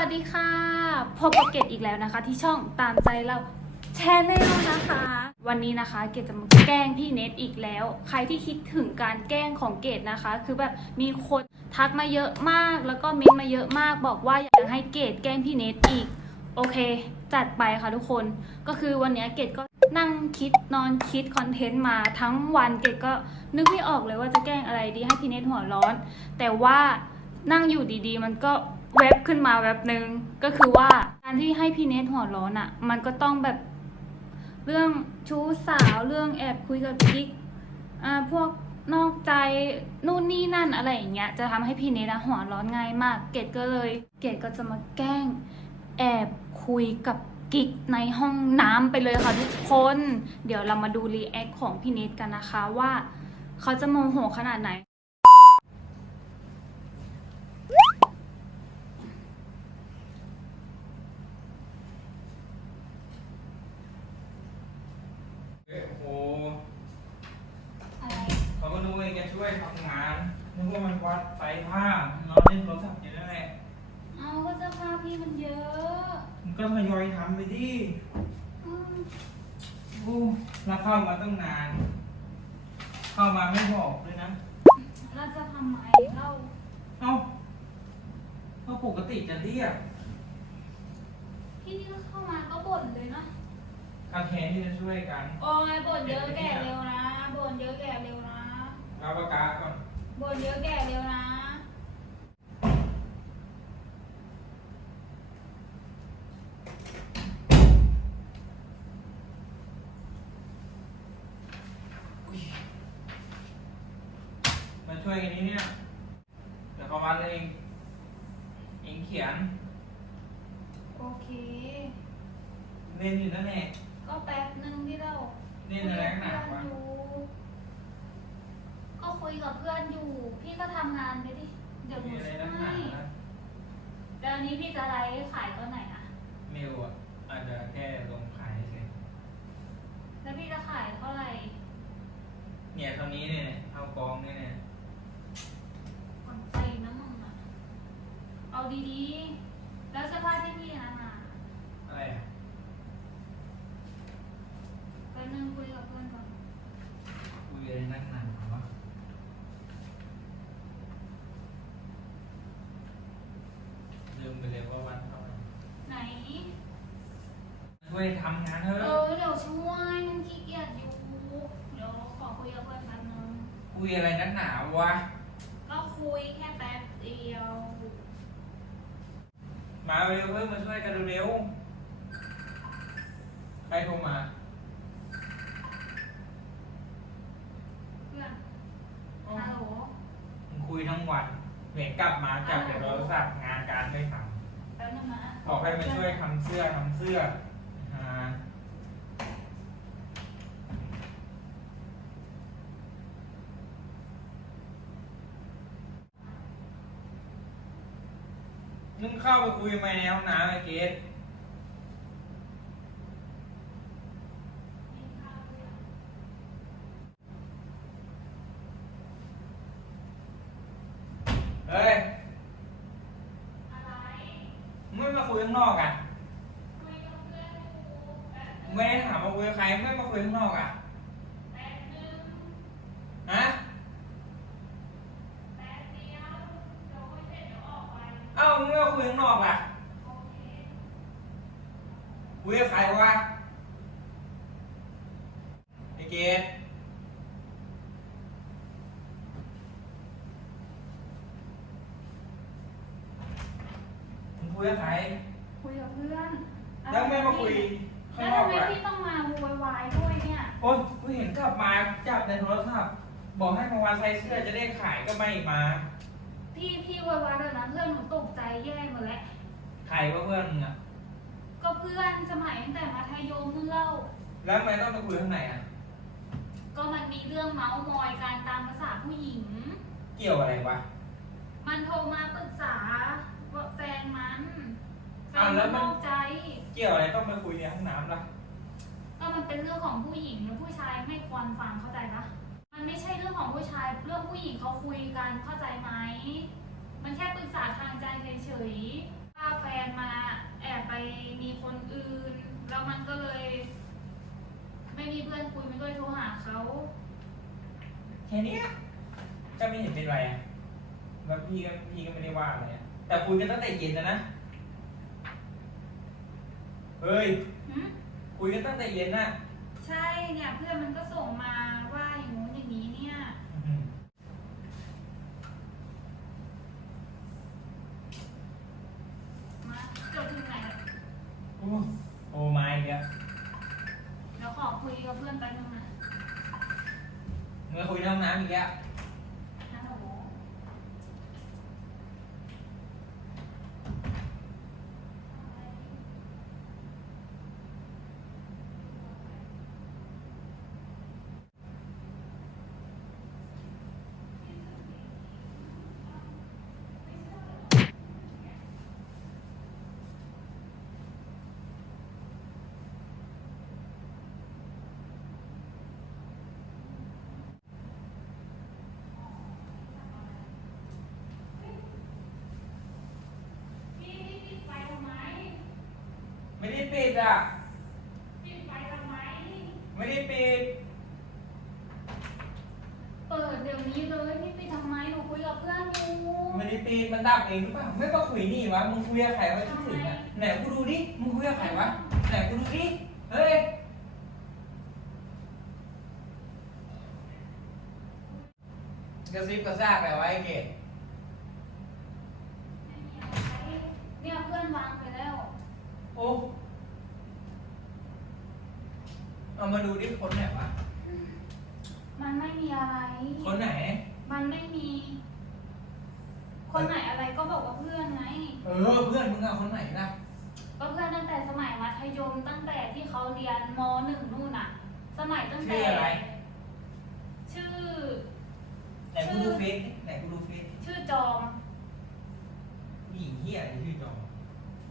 วัสดีค่ะพบกับเกดอีกแล้วนะคะ ที่ช่องตามใจเราแชนแนลนะคะ วันนี้นะคะเกดจะมาแกล้งพี่เนทอีกแล้ว ใครที่คิดถึงการแกล้งของเกดนะคะ คือแบบมีคนทักมาเยอะมาก แล้วก็เม้นมาเยอะมากบอกว่าอยากให้เกดแกล้งพี่เนทอีก โอเค จัดไปค่ะทุกคน ก็คือวันนี้เกดก็นั่งคิดนอนคิดคอนเทนต์มาทั้งวันเกดก็นึกไม่ออกเลยว่าจะแกล้งอะไรดีให้พี่เนทหัวร้อน แต่ว่านั่งอยู่ดีๆ มันก็ เว็บขึ้นมาแว็บหนึ่งก็คือว่าการที่ให้พี่เนทหัวร้อนอะ่ะ มันก็ต้องแบบเรื่องชู้สาวเรื่องแอบคุยกับกิ๊กอ่าพวกนอกใจนู่นนี่นั่นอะไรอย่างเงี้ยจะทำให้พี่เนทอะหัวร้อนง่ายมาก เกดก็เลย เกดก็จะมาแกล้ง แอบคุยกับกิ๊กในห้องน้ำไปเลยค่ะทุกคน เดี๋ยวเรามาดูรีแอคของพี่เนทกันนะคะว่า เขาจะโมโหขนาดไหน เอ้ยโอ้โห อะไร เขาก็นึกว่าแกช่วยทำงานนึกว่ามันวัดไฟผ้านอนเล่นโทรศัพท์อยู่นั่นแหละ เอาก็เสื้อผ้าพี่มันเยอะ มัน ก็ทยอยทำไปดิอืมโอ้แล้วเข้ามาตั้งนาน เข้ามาไม่บอกเลยนะ เราจะทำไมเล่าเอ้าก็ปกติจะเรียกพี่นี่ก็เข้ามาก็บ่นเลยนะคาแทนที่จะช่วยกัน โอ้ยบ่นเยอะแก่เร็วนะบ่นเยอะแก่เร็วนะ รับประกาศก่อน บ่นเยอะแก่เร็วนะ อุ๊ยมาช่วยกันนี้เนี่ยเดี๋ยวเขาวัดเองเองเขียน โอเค เล่ นอยู่นั่นแหละก็แป๊บนึงที่เราเล่นอะไรกันหนาวะคุยกับเพื่อนอยู่ก็คุยกับเพื่อนอยู่ พี่ก็ทำงานไปดิ เดี๋ยวหนูมีอะไรช่วนักหนายแล้วอันนี้พี่จะไลฟ์ขายตัวไหนอะเมลอะอาจจะแค่ลงขายเฉยแล้วพี่จะขายเท่าไหร่เนี่ยเท่านี้เนี่ยเนี่ยเท่ากองเนี่ยเนี่ยก่อนไปนะมึงอะเอาดีๆ แล้วเสื้อผ้าที่พี่นะมาอะไรอะ แป๊บนึงคุยกับเพื่อนก่อน คุยอะไรนักหนาวะลืมไปเลยว่าวันเท่าไหร่ ไหน ช่ วยทำงานเถเออะอเดี๋ยวช่วยมันขี้เกียจอยู่ เดี๋ยวขอคุยกับเพื่อนแป๊บนึงคุยอะไรนักหนาวะ ก็คุยแค่แป๊บเดียว มาเร็วเพิ่มมาช่วยกันเร็วๆใครโทรมาเพื่อนอ๋อฮัลโหลมึงคุยทั้งวันเห็นกลับมาจับแต่โทรศัพท์งานการไม่ทแป๊บนึงนะำบอกให้มาช่วยทำเสื้อทำเสื้ออ่า มึงเข้าไปคุยทำไมในห้องน้ำไอ้เกดเฮ้ย อะไรมึงไม่มาคุยข้างนอกอะ คุยกับเพื่อนอยู่แป๊บไม่ได้ถามมาคุยกับใคร ไม่มาคุยข้างนอกอะ แป๊บนึง ฮะ แป๊บเดียวเดี๋ยวคุยเสร็จเดี๋ยวออกไป เอ้ามึงไม่มา คุยข้างนอกล่ะโอเคคุยกับใครวะไอ้เกดมึงคุยกับใครคุยกับเพื่อนแล้วไม่มาคุยข้างแล้วนอกทำไมล่ะพี่ต้องมาโวยวายด้วยเนี่ยโอ๊ยกูเห็นกลับมาจับในโทรศัพท์บอกให้มาวานใส่เสื้อจะได้ขายก็ไม่มา พี่พี่โวยวายเลยนะเพื่อนหนูตกใจแย่หมดแล้วใครว่าเพื่อนมึงอะ ก็เพื่อนสมัยตั้งแต่มัธยมมึงเล่า แล้วทำไมต้องไปคุยข้างในอะ ก็มันมีเรื่องเมาส์มอยการตามภาษาผู้หญิง เกี่ยวอะไรวะมันโทรมาปรึกษาว่าแฟนมันแฟอ้าวนแล้มัวนมันนอกใจ เกี่ยวอะไรต้องไปคุยในห้องน้ำล่ะ ก็มันเป็นเรื่องของผู้หญิงแล้วผู้ชายไม่ควรฟังเข้าใจปะ มันไม่ใช่เรื่องของผู้ชาย เรื่องผู้หญิงเขาคุยกันเข้าใจไหม มันแค่ปรึกษาทางใจเฉยๆถ้าแฟนมาแอบไปมีคนอื่น แล้วมันก็เลย ไม่มีเพื่อนคุยมันก็เลยโทรหาเขาแค่นี้ก็ไม่เห็นเป็นไรอะแล้วพี่ก็พี่ก็ไม่ได้ว่าอะไรอะแต่คุยกันตั้งแต่เย็นนะเฮ้ยคุยกันตั้งแต่เย็นน่ะ ใช่เนี่ยเพื่อนมันก็ส่งมา มื่อคุยในห้องน้ำอีกแล้ว ฮัลโหล พี่พี่ปิดไฟทำไม ไม่ได้ ปิดอะ ปิดไฟทำไม ไม่ได้ปิด เปิดเดี๋ยวนี้เลยพี่ปิดทำไม หนูคุยกับเพื่อนอยู่ไม่ได้ปิด มันดับเองหรือเปล่า ไม่ก็คุยนี่วะ มึงคุยกับใครวะคิดถึงอะ ไหนกูดูดิ มึงคุยกับใครวะ ไหนกูดูดิ เฮ้ยกระซิบกระซาบไปไว้ไอ้เกดเนี่ยเพื่อนวางไปแล้ว โอ้เอา มาดูดิคนไหนวะ มันไม่มีอะไร คนไหน มันไม่มี คนไหนอะไรก็บอกว่าเพื่อนไง เออ เพื่อนมึงอะคนไหนนะก็เพื่อนตั้งแต่สมัยมัธยมตั้งแต่ที่เขาเรียนมหนึ่งนู่นน่ะสมัยตั้งแต่ ชื่ออะไร ชื่อ ไหนกูดูเฟซดิไหนกูดูเฟซดิชื่อจอม ผู้หญิงเฮียอะไรชื่อจอม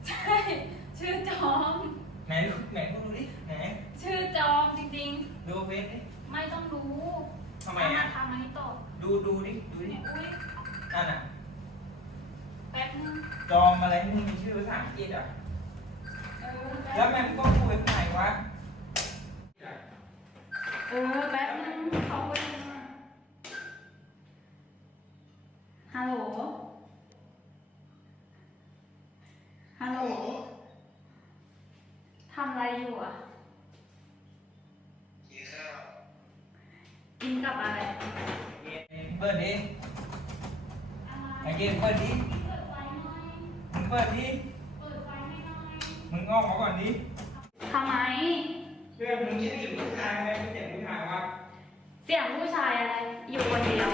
ใช่ ชื่อจอม ไหนไหนกูดูดิไหนชื่อจอมจริงดูเฟซดิๆ ไม่ต้องรู้ทำไมอะทำอันนี้ต่อดูดูดิดูดิเนี่ยอุ้ยนั่นอะแป๊บนึงจอมอะไรที่มึงมีชื่อภาษาอังกฤษอะเออป๊บแล้วแม่งก็คุยกับใครวะเออแป๊บนึงเขาไปฮัลโหลฮัลโหล ทำอะไรอยู่อะ กินข้าวกินกับอะไรเกมเปิดดิอะไรไอเกมเปิดดิเปิดไฟหน่อยมึงเปิดดิเปิดไฟให้หน่อยมึงออกมาก่อนดิทำไม เพื่อนมึงชื่ออยู่ผู้ชายไหมไม่ใช่ผู้ชายวะเสียงผู้ชายอะไร อยู่คนเดียว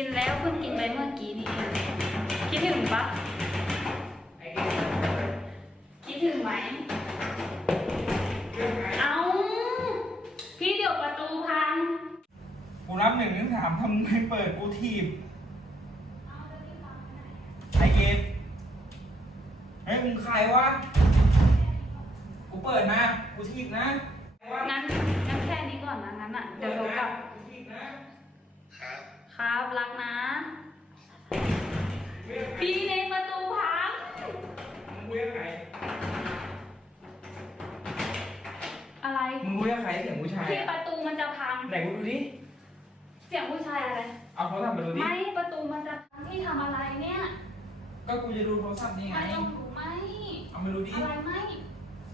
กินแล้วเพิ่งกินไปเมื่อกี้นี่เองคิดถึงปะไอเกมคิดถึงไหมเรื่องไหนเอาพี่เดี๋ยวประตูพัง กูรับหนึ่งถึงสามทำไมไม่เปิดกูทีบเอาจะรีบฟังไปไหนไอเกมเฮ้ยมึงใครวะ กูเปิดนะ กูทีบนะใครวะงั้นงั้นแค่นี้ก่อนนะงั้นอะ เดี๋ยวโทรกลับ กูทีบนะ ครับ ครับ รักนะเรื่องไหนพี่ในประตูพังมึงคุยกับใครอะไร มึงคุยกับใครเสียงผู้ชายที่อะประตูมันจะพัง ไหนกูดูดิ เสียงผู้ชายอะไร เอาโทรศัพท์มาดูดิ ไม่ประตูมันจะพังที่ทำอะไรเนี่ยก็กูจะดูโทรศัพท์นี่ไง ไม่ต้องดูไหมเอามาดูดิ อะไรไม่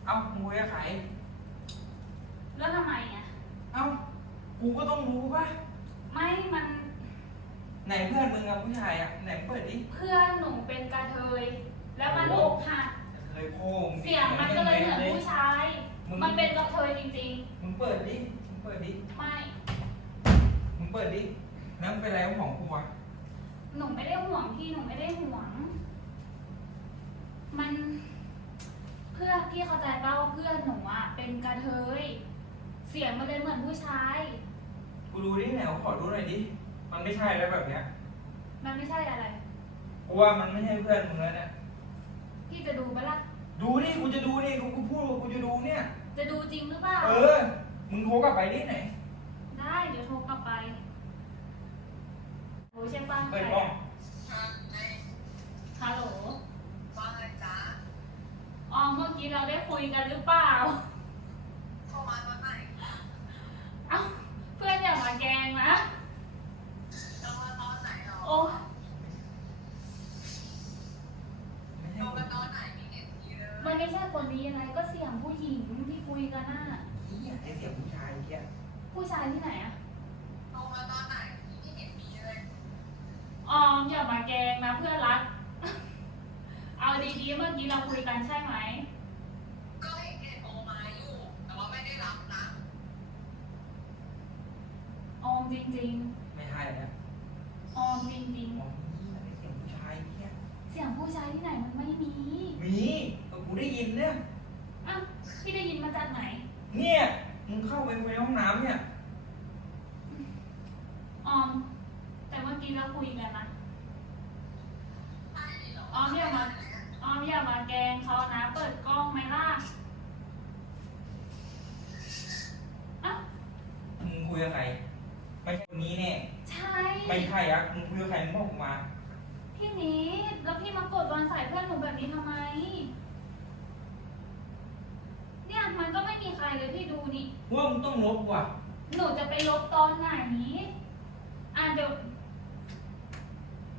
เอ้ามึงคุยกับใครแล้วทำไมอะ เอ้ากูก็ต้องรู้ป่ะ ไม่มัน ไหนเพื่อนมึงกับผู้ชายอะไหนเปิดดิเพื่อนหนูเป็นกระเทย แล้วมันโอ้อกโหหักเคยโค้งเสียงมันก็เลยเหมือนผู้ชาย มันเป็นกระเทยจริงมึงเปิดดิ มึงเปิดดิๆไม่ มึงเปิดดิ นั่นเป็นอะไรของกูวะหนูไม่ได้ห่วงพี่หนูไม่ได้ห่วง มัน เพื่อนพี่เข้าใจเปล่าว่าเพื่อนหนูอะเป็นกระเทย เสียงมันเลยเหมือนผู้ชาย กูดูดิไหนกูขอดูหน่อยดิ มันไม่ใช่แล้วแบบเนี้ยมันไม่ใช่อะไร กูว่ามันไม่ใช่เพื่อนมึงแล้วเนี่ย พี่จะดูไหมล่ะ ดูดิกูจะดูดิกูกูพูดว่ากูจะดูเนี่ย จะดูจริงหรือเปล่า เออ มึงโทรกลับไปดิไหนได้เดี๋ยวโทรกลับไปโทรรู้ใช่ป่ะเปิดกล้องฮัลโหลว่าไงจ๊ะอ๋อเมื่อกี้เราได้คุยกันหรือเปล่า โทรมาตอนไหน เอ้า เพื่อนอย่ามาแกล้งนะ โอ้ไม่โทรใช่มาตอนไหนมีเน็ตทีเลยมันไม่ใช่คนนี้อะไรก็เสียงผู้หญิงที่คุยกันน่ะเหี้ยไอเสียงผู้ชายเหี้ยผู้ชายที่ไหนอะโทรมาตอนไหนมีเน็ตมีเลยออมอย่ามาแกล้งนะเพื่อนรัก เอาดีๆเมื่อกี้เราคุยกันใช่ไหม ก็เห็นเน็ตโทรมาอยู่ แต่ว่าไม่ได้รับนะ ออมจริงไม่ใช่แล้วๆ ออมจริงมองเหี้ยไอเสียงผู้ชายเหี้ยๆ เสียงผู้ชายที่ไหนมันไม่มีมีก็กูได้ยินเนี่ย อ้าวพี่ได้ยินมาจากไหน เนี่ยมึงเข้าไปในห้องน้ำเนี่ย ออม แต่เมื่อกี้เราคุยกันนะใช่เหรอออมอย่ามา ออมอย่ามาแกล้งเขานะ เปิดกล้องไหมล่ะอ้าวมึงคุยกับใครไม่ใช่คนนี้แน่ใช่ ไม่ใช่อะมึงคุยกับใครมึงบอกกูมา พี่นิดแล้วพี่มากดวางสายเพื่อนหนูแบบนี้ทำไม เนี่ยมันก็ไม่มีใครเลยพี่ดูนี่ ว่ามึงต้องลบว่ะ หนูจะไปลบตอนไหนอะเดี๋ยว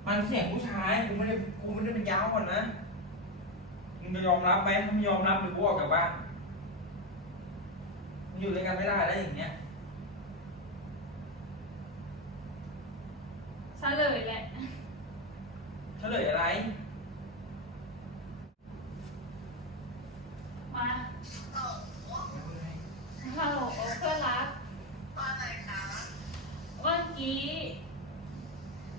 มันเสียงผู้ชายกูไม่ได้กูไม่ได้เป็นยาวก่อนนะ มึงจะยอมรับไหมถ้าไม่ยอมรับหรือกูออกจากบ้านมึงอยู่ด้วยกันไม่ได้แล้วอย่างเงี้ย เฉลยแหละ เฉลยอะไร มาเออฮัลโหลเพื่อนรัก ว่าไงคะเมื่อกี้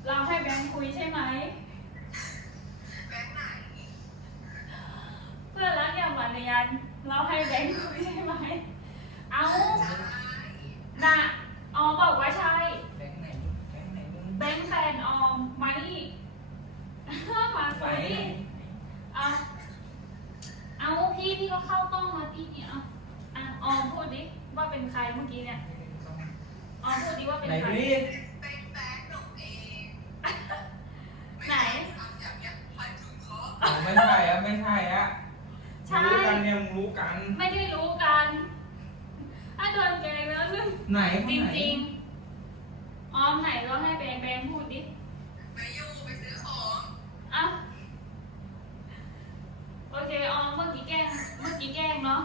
เราให้แบงค์คุยใช่ไหม แบงค์ไหน เพื่อนรักอย่ามาเรียน เราให้แบงค์คุยใช่ไหม เอา ใช่ น่ะออมบอกว่าใช่ แบงค์ไหนแบงค์ไหนมึง แบงค์แฟนออมมานี่ มา ไหน คุยดิเอา เอาพี่พี่ก็เข้ากล้องมาที่นี่เอาอะออมพูดดิว่าเป็นใครเมื่อกี้เนี่ยออมพูดดิว่าเป็นไหนใครดูดิเป็นแบงค์หนูเองไหนทำอย่างเงี้ยพันถึงคออ๋อไม่ใช่อะไม่ใช่อะใช่รู้กันเนี่ยมึงรู้กัน ไม่ได้รู้กันอะโดนแกล้งแล้วนึงไหนคนจไหนริงๆออมไหนเราให้แบงค์แบงค์พูดดิไปอยู่ไปซื้อของอะโอเคออมเมื่อกี้แกล้งเมื่อกี้แกล้งเนาะ